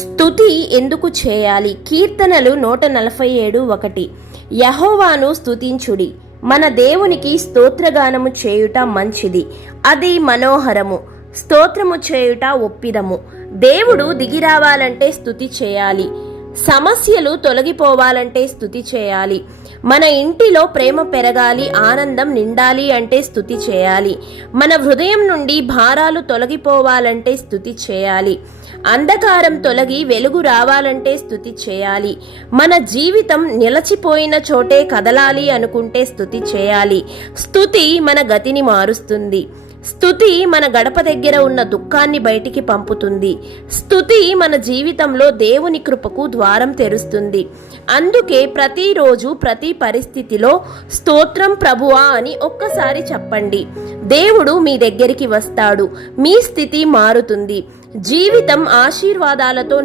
స్తుతి ఎందుకు చేయాలి? కీర్తనలు 147:1. యెహోవాను స్తుతించుడి, మన దేవునికి స్తోత్రగానము చేయుట మంచిది, అది మనోహరము. స్తోత్రము చేయుట ఒప్పిదము. దేవుడు దిగిరావాలంటే స్తుతి చేయాలి. సమస్యలు తొలగిపోవాలంటే స్తుతి చేయాలి. మన ఇంటిలో ప్రేమ పెరగాలి, ఆనందం నిండాలి అంటే స్తుతి చేయాలి. మన హృదయం నుండి భారాలు తొలగిపోవాలంటే స్తుతి చేయాలి. అంధకారం తొలగి వెలుగు రావాలంటే స్తుతి చేయాలి. మన జీవితం నిలచిపోయిన చోటే కదలాలి అనుకుంటే స్తుతి చేయాలి. స్తుతి మన గతిని మారుస్తుంది. స్తుతి మన గడప దగ్గర ఉన్న దుఃఖాన్ని బయటికి పంపుతుంది. స్తుతి మన జీవితంలో దేవుని కృపకు ద్వారం తెరుస్తుంది. అందుకే ప్రతిరోజు ప్రతి పరిస్థితిలో స్తోత్రం ప్రభువా అని ఒక్కసారి చెప్పండి. దేవుడు మీ దగ్గరికి వస్తాడు. మీ స్థితి మారుతుంది. జీవితం ఆశీర్వాదాలతో